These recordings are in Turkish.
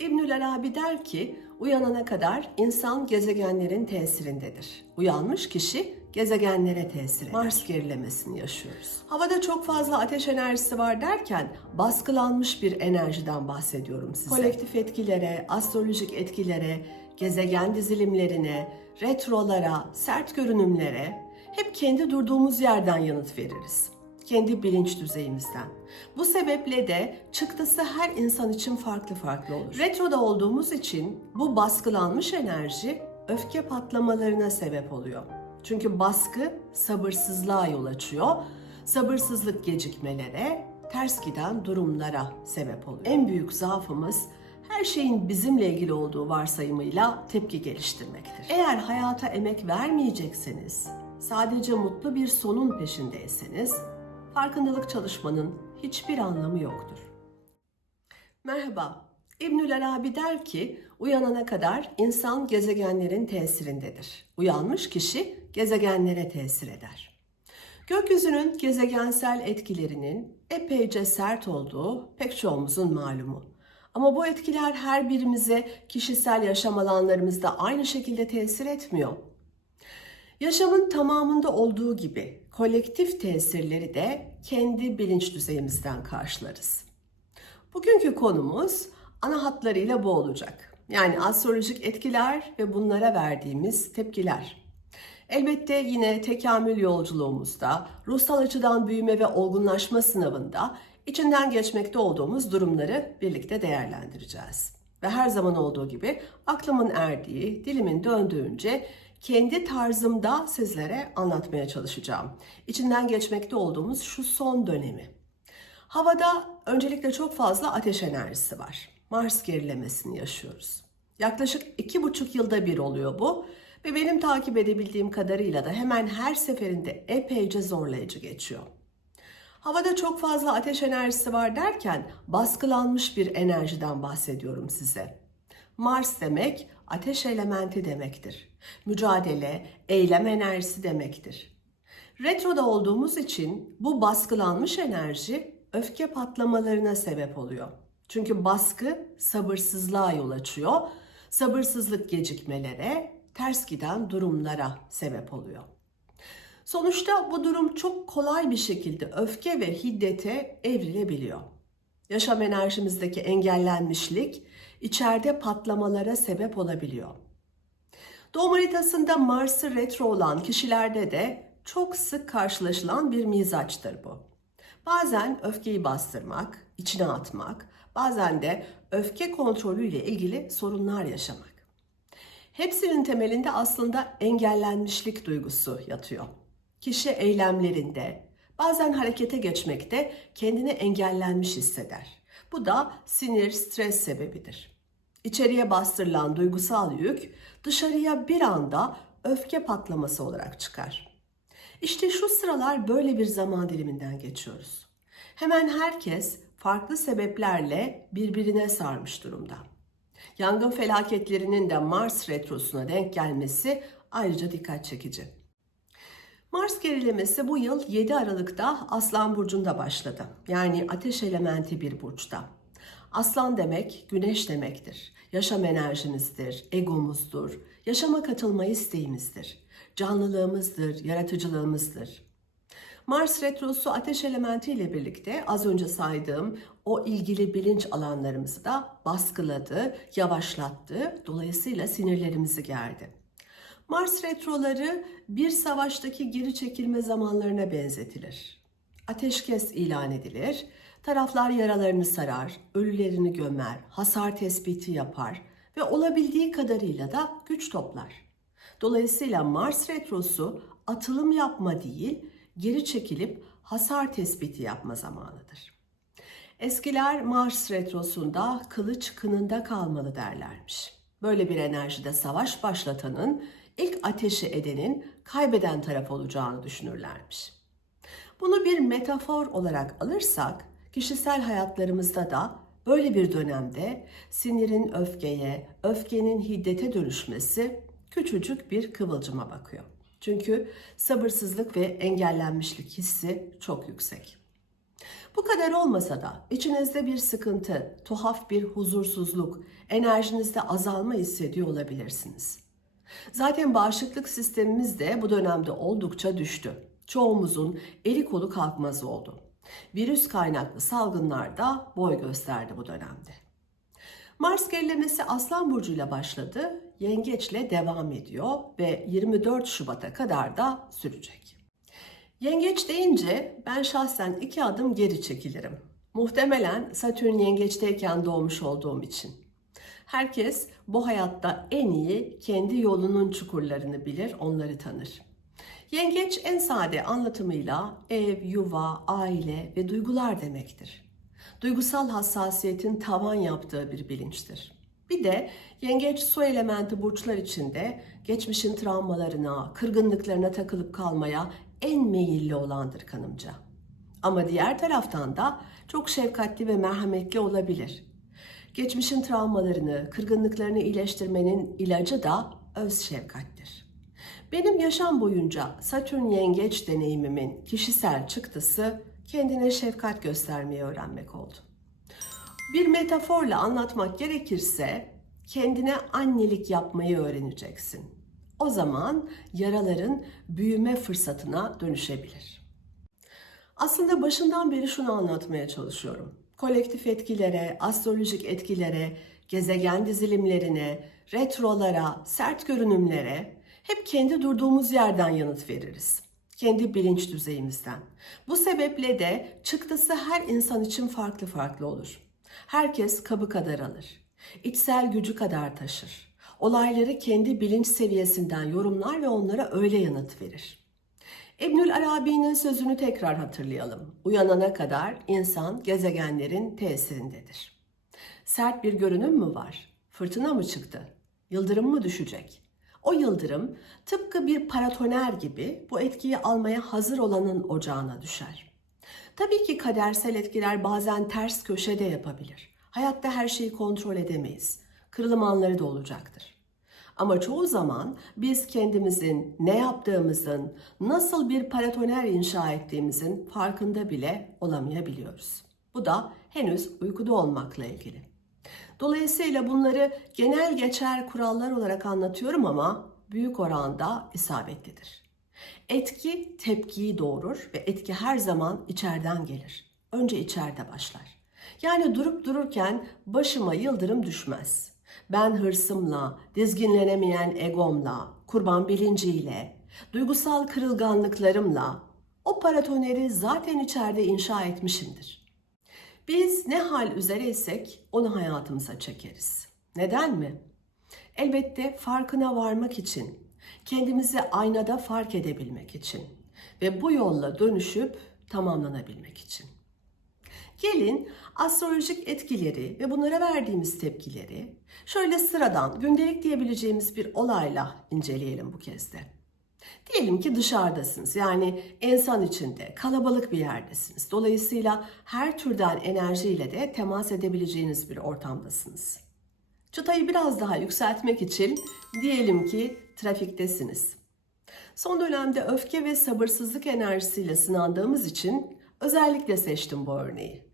İbnül Arabi der ki, uyanana kadar insan gezegenlerin tesirindedir. Uyanmış kişi gezegenlere tesir eder. Mars gerilemesini yaşıyoruz. Havada çok fazla ateş enerjisi var derken baskılanmış bir enerjiden bahsediyorum size. Kolektif etkilere, astrolojik etkilere, gezegen dizilimlerine, retrolara, sert görünümlere hep kendi durduğumuz yerden yanıt veririz kendi bilinç düzeyimizden. Bu sebeple de çıktısı her insan için farklı farklı olur. Retroda olduğumuz için bu baskılanmış enerji öfke patlamalarına sebep oluyor. Çünkü baskı sabırsızlığa yol açıyor. Sabırsızlık gecikmelere, ters giden durumlara sebep oluyor. En büyük zaafımız her şeyin bizimle ilgili olduğu varsayımıyla tepki geliştirmektir. Eğer hayata emek vermeyecekseniz, sadece mutlu bir sonun peşindeyseniz farkındalık çalışmanın hiçbir anlamı yoktur. Merhaba. İbnül Arabi der ki, uyanana kadar insan gezegenlerin tesirindedir. Uyanmış kişi gezegenlere tesir eder. Gökyüzünün gezegensel etkilerinin epeyce sert olduğu pek çoğumuzun malumu. Ama bu etkiler her birimize kişisel yaşam alanlarımızda aynı şekilde tesir etmiyor. Yaşamın tamamında olduğu gibi kolektif tesirleri de kendi bilinç düzeyimizden karşılarız. Bugünkü konumuz ana hatlarıyla bu olacak. Yani astrolojik etkiler ve bunlara verdiğimiz tepkiler. Elbette yine tekamül yolculuğumuzda, ruhsal açıdan büyüme ve olgunlaşma sınavında içinden geçmekte olduğumuz durumları birlikte değerlendireceğiz. Ve her zaman olduğu gibi aklımın erdiği, dilimin döndüğünce kendi tarzımda sizlere anlatmaya çalışacağım. İçinden geçmekte olduğumuz şu son dönemi. Havada öncelikle çok fazla ateş enerjisi var. Mars gerilemesini yaşıyoruz. Yaklaşık iki buçuk yılda bir oluyor bu ve benim takip edebildiğim kadarıyla da hemen her seferinde epeyce zorlayıcı geçiyor. Havada çok fazla ateş enerjisi var derken baskılanmış bir enerjiden bahsediyorum size. Mars demek ateş elementi demektir. Mücadele, eylem enerjisi demektir. Retroda olduğumuz için bu baskılanmış enerji öfke patlamalarına sebep oluyor. Çünkü baskı sabırsızlığa yol açıyor. Sabırsızlık gecikmelere, ters giden durumlara sebep oluyor. Sonuçta bu durum çok kolay bir şekilde öfke ve hiddete evrilebiliyor. Yaşam enerjimizdeki engellenmişlik içeride patlamalara sebep olabiliyor. Doğum haritasında Mars'ı retro olan kişilerde de çok sık karşılaşılan bir mizaçtır bu. Bazen öfkeyi bastırmak, içine atmak, bazen de öfke kontrolüyle ilgili sorunlar yaşamak. Hepsinin temelinde aslında engellenmişlik duygusu yatıyor. Kişi eylemlerinde, bazen harekete geçmekte kendini engellenmiş hisseder. Bu da sinir, stres sebebidir. İçeriye bastırılan duygusal yük dışarıya bir anda öfke patlaması olarak çıkar. İşte şu sıralar böyle bir zaman diliminden geçiyoruz. Hemen herkes farklı sebeplerle birbirine sarmış durumda. Yangın felaketlerinin de Mars retrosuna denk gelmesi ayrıca dikkat çekici. Mars gerilemesi bu yıl 7 Aralık'ta Aslan Burcu'nda başladı. Yani ateş elementi bir burçta. Aslan demek güneş demektir. Yaşam enerjimizdir, egomuzdur, yaşama katılma isteğimizdir. Canlılığımızdır, yaratıcılığımızdır. Mars retrosu ateş elementi ile birlikte az önce saydığım o ilgili bilinç alanlarımızı da baskıladı, yavaşlattı. Dolayısıyla sinirlerimizi gerdi. Mars retroları bir savaştaki geri çekilme zamanlarına benzetilir. Ateşkes ilan edilir, taraflar yaralarını sarar, ölülerini gömer, hasar tespiti yapar ve olabildiği kadarıyla da güç toplar. Dolayısıyla Mars retrosu atılım yapma değil, geri çekilip hasar tespiti yapma zamanıdır. Eskiler Mars retrosunda kılıç kınında kalmalı derlermiş. Böyle bir enerjide savaş başlatanın ilk ateşi edenin kaybeden taraf olacağını düşünürlermiş. Bunu bir metafor olarak alırsak kişisel hayatlarımızda da böyle bir dönemde sinirin öfkeye, öfkenin hiddete dönüşmesi küçücük bir kıvılcıma bakıyor. Çünkü sabırsızlık ve engellenmişlik hissi çok yüksek. Bu kadar olmasa da içinizde bir sıkıntı, tuhaf bir huzursuzluk, enerjinizde azalma hissediyor olabilirsiniz. Zaten bağışıklık sistemimiz de bu dönemde oldukça düştü. Çoğumuzun eli kolu kalkmaz oldu. Virüs kaynaklı salgınlar da boy gösterdi bu dönemde. Mars gerilemesi Aslan Burcu'yla başladı, Yengeç'le devam ediyor ve 24 Şubat'a kadar da sürecek. Yengeç deyince ben şahsen iki adım geri çekilirim. Muhtemelen Satürn yengeçteyken doğmuş olduğum için. Herkes bu hayatta en iyi kendi yolunun çukurlarını bilir, onları tanır. Yengeç en sade anlatımıyla ev, yuva, aile ve duygular demektir. Duygusal hassasiyetin tavan yaptığı bir bilinçtir. Bir de yengeç su elementi burçlar içinde geçmişin travmalarına, kırgınlıklarına takılıp kalmaya en meyilli olandır kanımca. Ama diğer taraftan da çok şefkatli ve merhametli olabilir. Geçmişin travmalarını, kırgınlıklarını iyileştirmenin ilacı da öz şefkattir. Benim yaşam boyunca Satürn yengeç deneyimimin kişisel çıktısı kendine şefkat göstermeyi öğrenmek oldu. Bir metaforla anlatmak gerekirse kendine annelik yapmayı öğreneceksin. O zaman yaraların büyüme fırsatına dönüşebilir. Aslında başından beri şunu anlatmaya çalışıyorum. Kolektif etkilere, astrolojik etkilere, gezegen dizilimlerine, retrolara, sert görünümlere hep kendi durduğumuz yerden yanıt veririz. Kendi bilinç düzeyimizden. Bu sebeple de çıktısı her insan için farklı farklı olur. Herkes kabı kadar alır. İçsel gücü kadar taşır. Olayları kendi bilinç seviyesinden yorumlar ve onlara öyle yanıt verir. İbnül Arabi'nin sözünü tekrar hatırlayalım. Uyanana kadar insan gezegenlerin tesirindedir. Sert bir görünüm mü var? Fırtına mı çıktı? Yıldırım mı düşecek? O yıldırım tıpkı bir paratoner gibi bu etkiyi almaya hazır olanın ocağına düşer. Tabii ki kadersel etkiler bazen ters köşede yapabilir. Hayatta her şeyi kontrol edemeyiz. Kırılım anları da olacaktır. Ama çoğu zaman biz kendimizin ne yaptığımızın, nasıl bir paratoner inşa ettiğimizin farkında bile olamayabiliyoruz. Bu da henüz uykuda olmakla ilgili. Dolayısıyla bunları genel geçer kurallar olarak anlatıyorum ama büyük oranda isabetlidir. Etki tepkiyi doğurur ve etki her zaman içeriden gelir. Önce içeride başlar. Yani durup dururken başıma yıldırım düşmez. Ben hırsımla, dizginlenemeyen egomla, kurban bilinciyle, duygusal kırılganlıklarımla o paratoneri zaten içeride inşa etmişimdir. Biz ne hal üzereysek onu hayatımıza çekeriz. Neden mi? Elbette farkına varmak için, kendimizi aynada fark edebilmek için ve bu yolla dönüşüp tamamlanabilmek için. Gelin astrolojik etkileri ve bunlara verdiğimiz tepkileri şöyle sıradan gündelik diyebileceğimiz bir olayla inceleyelim bu kez de. Diyelim ki dışarıdasınız yani insan içinde kalabalık bir yerdesiniz. Dolayısıyla her türden enerjiyle de temas edebileceğiniz bir ortamdasınız. Çıtayı biraz daha yükseltmek için diyelim ki trafiktesiniz. Son dönemde öfke ve sabırsızlık enerjisiyle sınandığımız için özellikle seçtim bu örneği.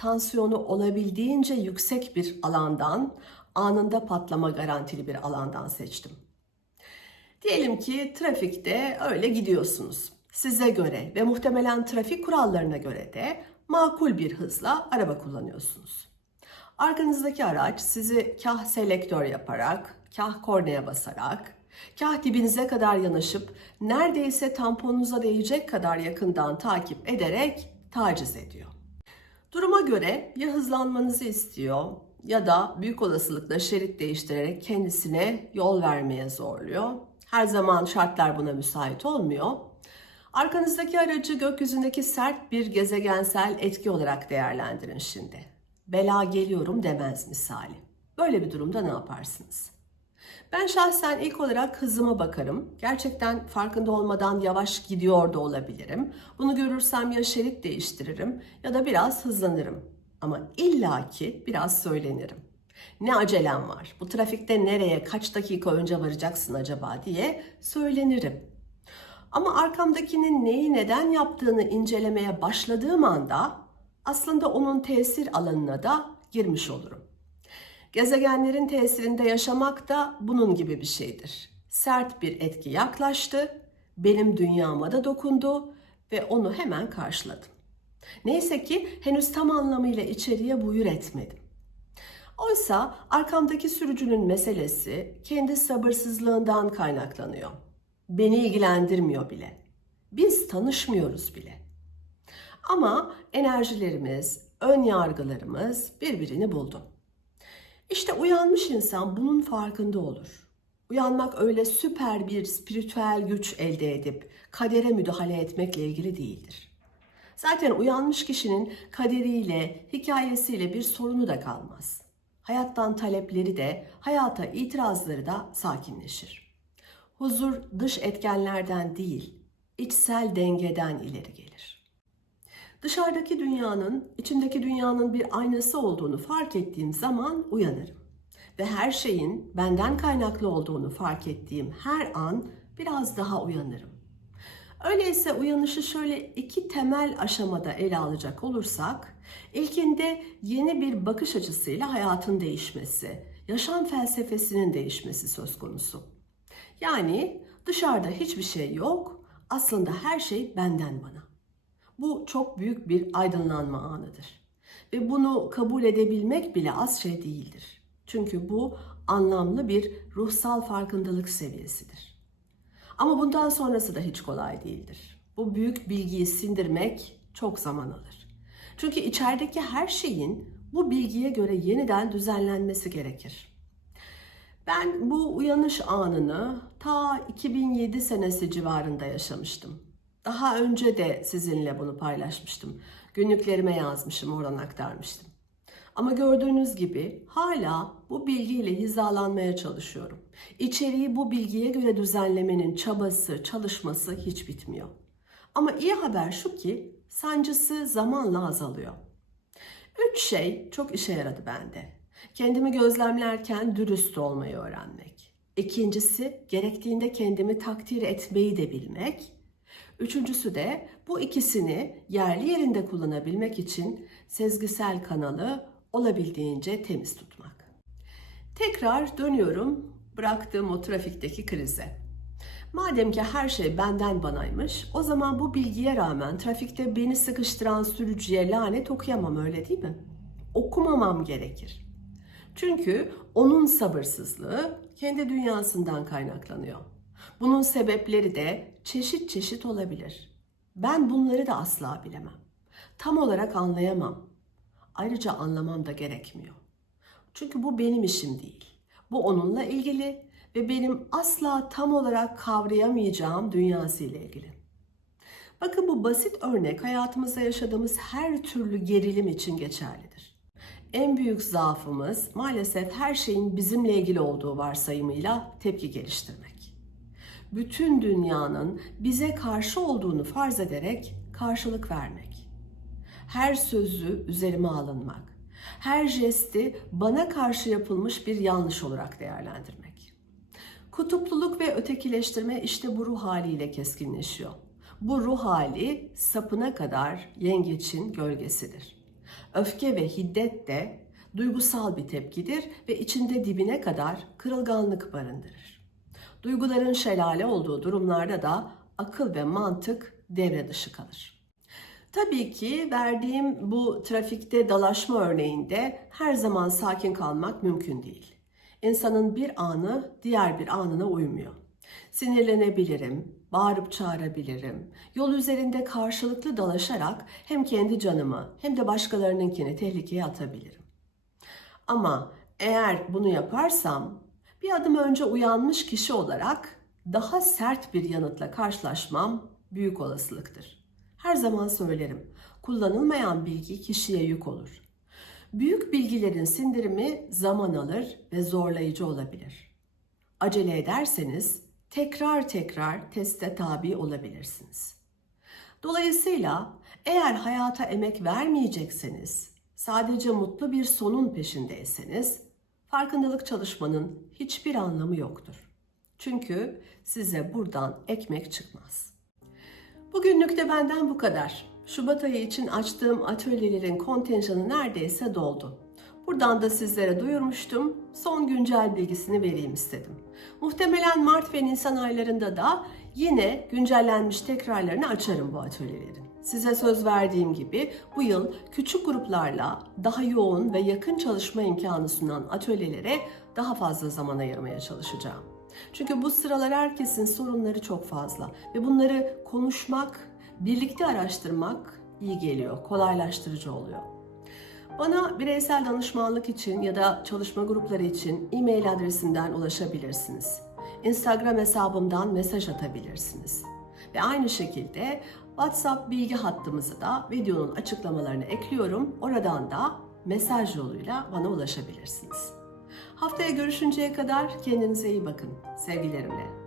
Tansiyonu olabildiğince yüksek bir alandan, anında patlama garantili bir alandan seçtim. Diyelim ki trafikte öyle gidiyorsunuz. Size göre ve muhtemelen trafik kurallarına göre de makul bir hızla araba kullanıyorsunuz. Arkanızdaki araç sizi kah selektör yaparak, kah kornaya basarak, kah dibinize kadar yanaşıp neredeyse tamponunuza değecek kadar yakından takip ederek taciz ediyor. Duruma göre ya hızlanmanızı istiyor ya da büyük olasılıkla şerit değiştirerek kendisine yol vermeye zorluyor. Her zaman şartlar buna müsait olmuyor. Arkanızdaki aracı gökyüzündeki sert bir gezegensel etki olarak değerlendirin şimdi. Bela geliyorum demez misali. Böyle bir durumda ne yaparsınız? Ben şahsen ilk olarak hızıma bakarım. Gerçekten farkında olmadan yavaş gidiyor da olabilirim. Bunu görürsem ya şerit değiştiririm ya da biraz hızlanırım. Ama illaki biraz söylenirim. Ne acelem var? Bu trafikte nereye, kaç dakika önce varacaksın acaba diye söylenirim. Ama arkamdakinin neyi neden yaptığını incelemeye başladığım anda aslında onun tesir alanına da girmiş olurum. Gezegenlerin tesirinde yaşamak da bunun gibi bir şeydir. Sert bir etki yaklaştı, benim dünyama da dokundu ve onu hemen karşıladım. Neyse ki henüz tam anlamıyla içeriye buyur etmedim. Oysa arkamdaki sürücünün meselesi kendi sabırsızlığından kaynaklanıyor. Beni ilgilendirmiyor bile. Biz tanışmıyoruz bile. Ama enerjilerimiz, ön yargılarımız birbirini buldu. İşte uyanmış insan bunun farkında olur. Uyanmak öyle süper bir spiritüel güç elde edip kadere müdahale etmekle ilgili değildir. Zaten uyanmış kişinin kaderiyle, hikayesiyle bir sorunu da kalmaz. Hayattan talepleri de, hayata itirazları da sakinleşir. Huzur dış etkenlerden değil, içsel dengeden ileri gelir. Dışarıdaki dünyanın, içindeki dünyanın bir aynası olduğunu fark ettiğim zaman uyanırım. Ve her şeyin benden kaynaklı olduğunu fark ettiğim her an biraz daha uyanırım. Öyleyse uyanışı şöyle iki temel aşamada ele alacak olursak, ilkinde yeni bir bakış açısıyla hayatın değişmesi, yaşam felsefesinin değişmesi söz konusu. Yani dışarıda hiçbir şey yok, aslında her şey benden bana. Bu çok büyük bir aydınlanma anıdır. Ve bunu kabul edebilmek bile az şey değildir. Çünkü bu anlamlı bir ruhsal farkındalık seviyesidir. Ama bundan sonrası da hiç kolay değildir. Bu büyük bilgiyi sindirmek çok zaman alır. Çünkü içerideki her şeyin bu bilgiye göre yeniden düzenlenmesi gerekir. Ben bu uyanış anını ta 2007 senesi civarında yaşamıştım. Daha önce de sizinle bunu paylaşmıştım. Günlüklerime yazmışım, oradan aktarmıştım. Ama gördüğünüz gibi hala bu bilgiyle hizalanmaya çalışıyorum. İçeriği bu bilgiye göre düzenlemenin çabası, çalışması hiç bitmiyor. Ama iyi haber şu ki sancısı zamanla azalıyor. Üç şey çok işe yaradı bende. Kendimi gözlemlerken dürüst olmayı öğrenmek. İkincisi gerektiğinde kendimi takdir etmeyi de bilmek. Üçüncüsü de bu ikisini yerli yerinde kullanabilmek için sezgisel kanalı olabildiğince temiz tutmak. Tekrar dönüyorum bıraktığım o trafikteki krize. Madem ki her şey benden banaymış, o zaman bu bilgiye rağmen trafikte beni sıkıştıran sürücüye lanet okuyamam öyle değil mi? Okumamam gerekir. Çünkü onun sabırsızlığı kendi dünyasından kaynaklanıyor. Bunun sebepleri de çeşit çeşit olabilir. Ben bunları da asla bilemem. Tam olarak anlayamam. Ayrıca anlamam da gerekmiyor. Çünkü bu benim işim değil. Bu onunla ilgili ve benim asla tam olarak kavrayamayacağım dünyasıyla ilgili. Bakın bu basit örnek hayatımızda yaşadığımız her türlü gerilim için geçerlidir. En büyük zaafımız maalesef her şeyin bizimle ilgili olduğu varsayımıyla tepki geliştirmek. Bütün dünyanın bize karşı olduğunu farz ederek karşılık vermek. Her sözü üzerime alınmak. Her jesti bana karşı yapılmış bir yanlış olarak değerlendirmek. Kutupluluk ve ötekileştirme işte bu ruh haliyle keskinleşiyor. Bu ruh hali sapına kadar yengeçin gölgesidir. Öfke ve hiddet de duygusal bir tepkidir ve içinde dibine kadar kırılganlık barındırır. Duyguların şelale olduğu durumlarda da akıl ve mantık devre dışı kalır. Tabii ki verdiğim bu trafikte dalaşma örneğinde her zaman sakin kalmak mümkün değil. İnsanın bir anı diğer bir anına uymuyor. Sinirlenebilirim, bağırıp çağırabilirim. Yol üzerinde karşılıklı dalaşarak hem kendi canımı hem de başkalarınınkini tehlikeye atabilirim. Ama eğer bunu yaparsam bir adım önce uyanmış kişi olarak daha sert bir yanıtla karşılaşmam büyük olasılıktır. Her zaman söylerim. Kullanılmayan bilgi kişiye yük olur. Büyük bilgilerin sindirimi zaman alır ve zorlayıcı olabilir. Acele ederseniz tekrar tekrar teste tabi olabilirsiniz. Dolayısıyla eğer hayata emek vermeyecekseniz, sadece mutlu bir sonun peşindeyseniz, farkındalık çalışmanın hiçbir anlamı yoktur. Çünkü size buradan ekmek çıkmaz. Bugünlük de benden bu kadar. Şubat ayı için açtığım atölyelerin kontenjanı neredeyse doldu. Buradan da sizlere duyurmuştum. Son güncel bilgisini vereyim istedim. Muhtemelen Mart ve Nisan aylarında da yine güncellenmiş tekrarlarını açarım bu atölyelerin. Size söz verdiğim gibi bu yıl küçük gruplarla daha yoğun ve yakın çalışma imkanı sunan atölyelere daha fazla zaman ayırmaya çalışacağım. Çünkü bu sıralar herkesin sorunları çok fazla ve bunları konuşmak, birlikte araştırmak iyi geliyor, kolaylaştırıcı oluyor. Bana bireysel danışmanlık için ya da çalışma grupları için e-mail adresimden ulaşabilirsiniz. Instagram hesabımdan mesaj atabilirsiniz. Ve aynı şekilde WhatsApp bilgi hattımızı da videonun açıklamalarına ekliyorum. Oradan da mesaj yoluyla bana ulaşabilirsiniz. Haftaya görüşünceye kadar kendinize iyi bakın. Sevgilerimle.